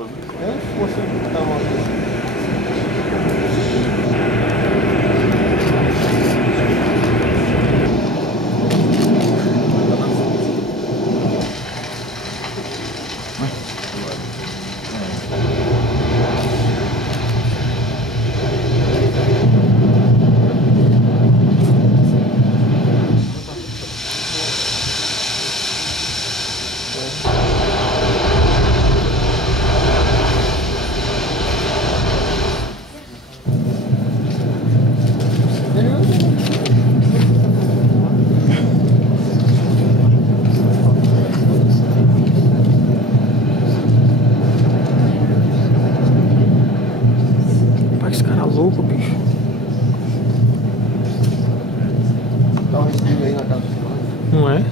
É, você botar uma coisa. Pai, esse cara é louco, bicho. Dá um respiro aí na casa do senhor. Não é?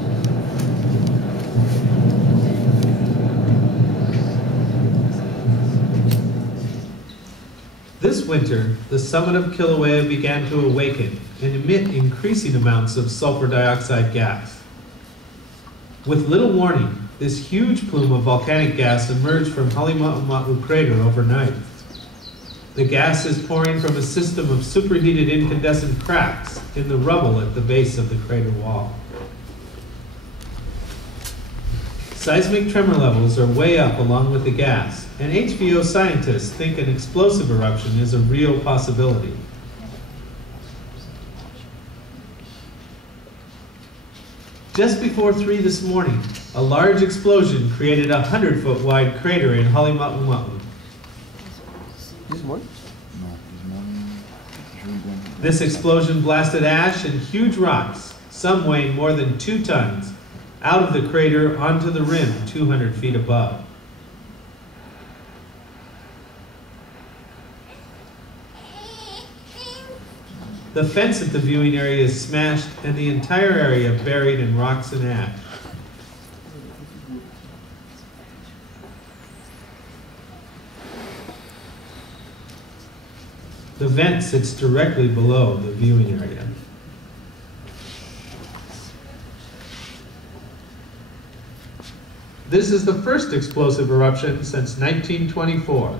This winter, the summit of Kilauea began to awaken and emit increasing amounts of sulfur dioxide gas. With little warning, this huge plume of volcanic gas emerged from Halemaumau crater overnight. The gas is pouring from a system of superheated incandescent cracks in the rubble at the base of the crater wall. Seismic tremor levels are way up along with the gas, and HVO scientists think an explosive eruption is a real possibility. Just before 3 this morning, a large explosion created a 100-foot wide crater in Halemaumau. This morning? This explosion blasted ash and huge rocks, some weighing more than 2 tons, out of the crater onto the rim 200 feet above. The fence at the viewing area is smashed and the entire area buried in rocks and ash. The vent sits directly below the viewing area. This is the first explosive eruption since 1924.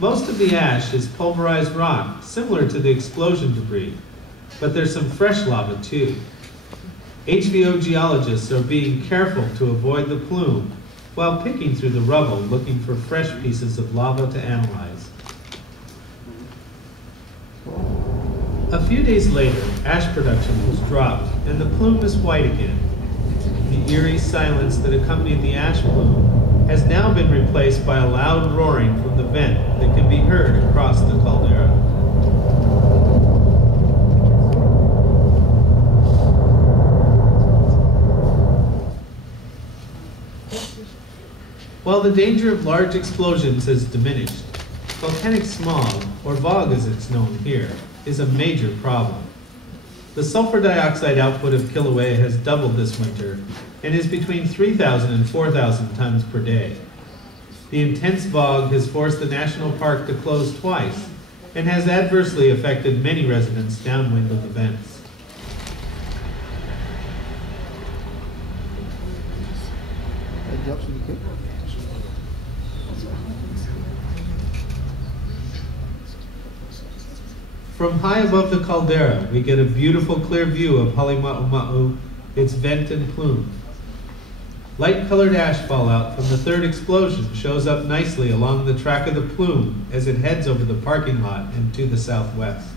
Most of the ash is pulverized rock, similar to the explosion debris, but there's some fresh lava too. HVO geologists are being careful to avoid the plume while picking through the rubble looking for fresh pieces of lava to analyze. A few days later, ash production was dropped and the plume is white again. The eerie silence that accompanied the ash plume has now been replaced by a loud roaring from the vent that can be heard across the caldera. While the danger of large explosions has diminished, volcanic smog, or VOG as it's known here, is a major problem. The sulfur dioxide output of Kilauea has doubled this winter and is between 3,000 and 4,000 tons per day. The intense VOG has forced the national park to close twice and has adversely affected many residents downwind of the vents. From high above the caldera, we get a beautiful clear view of Halemaumau, its vent and plume. Light-colored ash fallout from the third explosion shows up nicely along the track of the plume as it heads over the parking lot and to the southwest.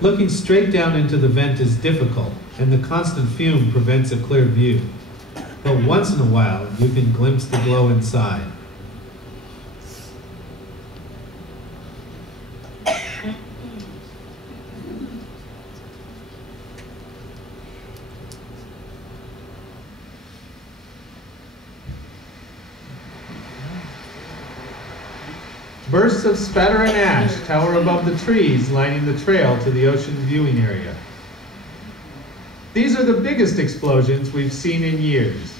Looking straight down into the vent is difficult, and the constant fume prevents a clear view. But once in a while, you can glimpse the glow inside. Bursts of spatter and ash tower above the trees lining the trail to the ocean viewing area. These are the biggest explosions we've seen in years.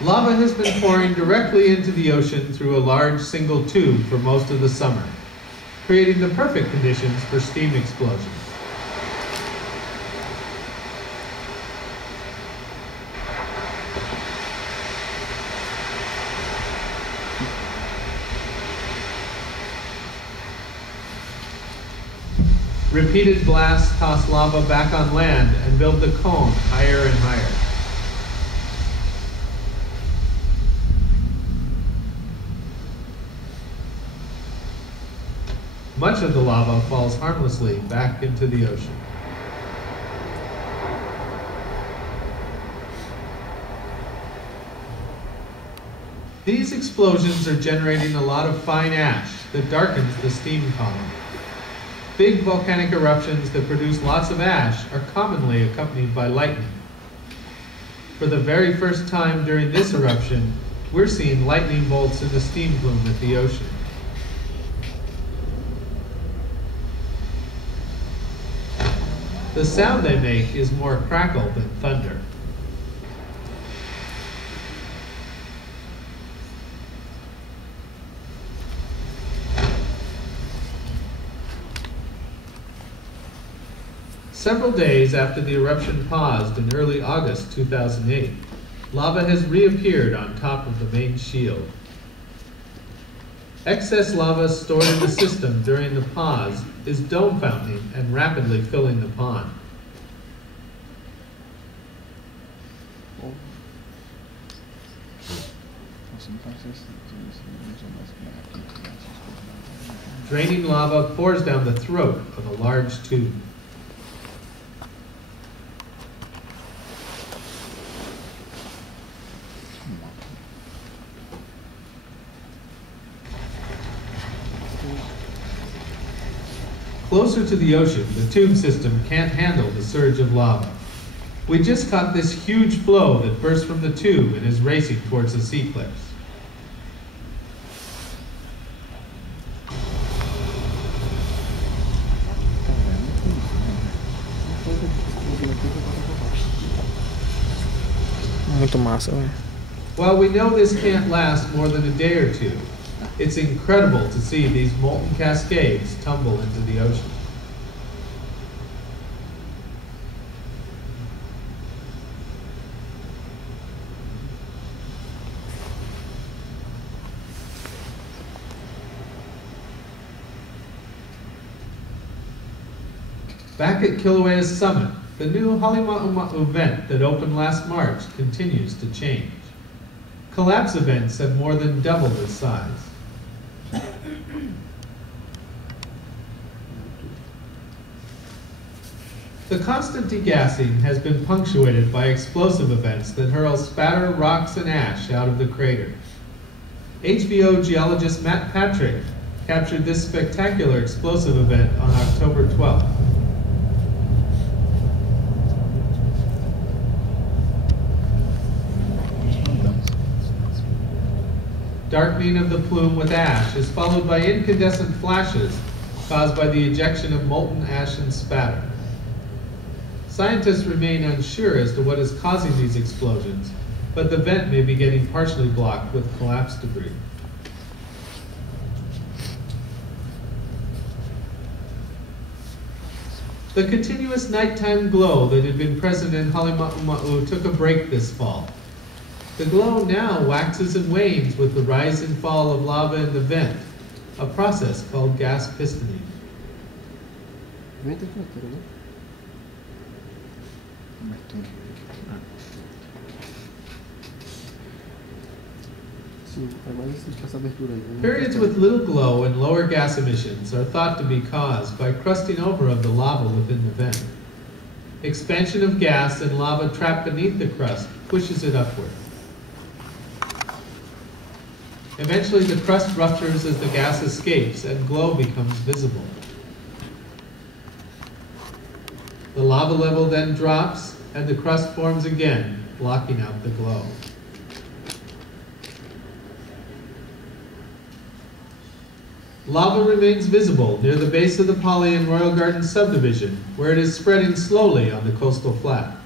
Lava has been pouring directly into the ocean through a large single tube for most of the summer. creating the perfect conditions for steam explosions. Repeated blasts toss lava back on land and build the cone higher and higher. Much of the lava falls harmlessly back into the ocean. These explosions are generating a lot of fine ash that darkens the steam column. Big volcanic eruptions that produce lots of ash are commonly accompanied by lightning. For the very first time during this eruption, we're seeing lightning bolts in the steam plume at the ocean. The sound they make is more crackle than thunder. Several days after the eruption paused in early August 2008, lava has reappeared on top of the main shield. Excess lava stored in the system during the pause is dome fountaining and rapidly filling the pond. Draining lava pours down the throat of a large tube. Closer to the ocean, the tube system can't handle the surge of lava. We just caught this huge flow that burst from the tube and is racing towards the sea cliffs. Muito massa, velho. While we know this can't last more than a day or two, it's incredible to see these molten cascades tumble into the ocean. Back at Kilauea's summit, the new Halemaumau event that opened last March continues to change. Collapse events have more than doubled its size. The constant degassing has been punctuated by explosive events that hurl spatter, rocks, and ash out of the crater. HBO geologist Matt Patrick captured this spectacular explosive event on October 12th. Darkening of the plume with ash is followed by incandescent flashes caused by the ejection of molten ash and spatter. Scientists remain unsure as to what is causing these explosions, but the vent may be getting partially blocked with collapsed debris. The continuous nighttime glow that had been present in Halemaumau took a break this fall. The glow now waxes and wanes with the rise and fall of lava in the vent, a process called gas pistoning. Periods with little glow and lower gas emissions are thought to be caused by crusting over of the lava within the vent. Expansion of gas and lava trapped beneath the crust pushes it upward. Eventually, the crust ruptures as the gas escapes and glow becomes visible. The lava level then drops and the crust forms again, blocking out the glow. Lava remains visible near the base of the Pali and Royal Garden subdivision, where it is spreading slowly on the coastal flat.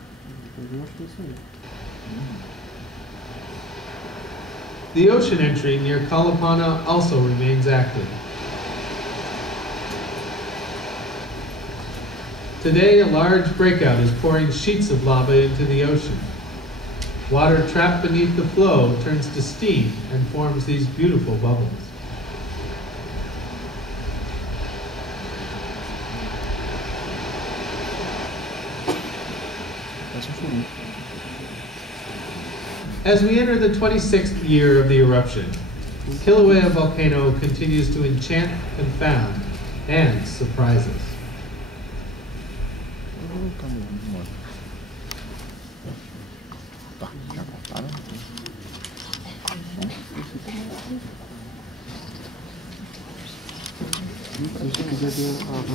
The ocean entry near Kalapana also remains active. Today, a large breakout is pouring sheets of lava into the ocean. Water trapped beneath the flow turns to steam and forms these beautiful bubbles. As we enter the 26th year of the eruption, Kilauea volcano continues to enchant, confound, and surprise us. Bisa kejadian apa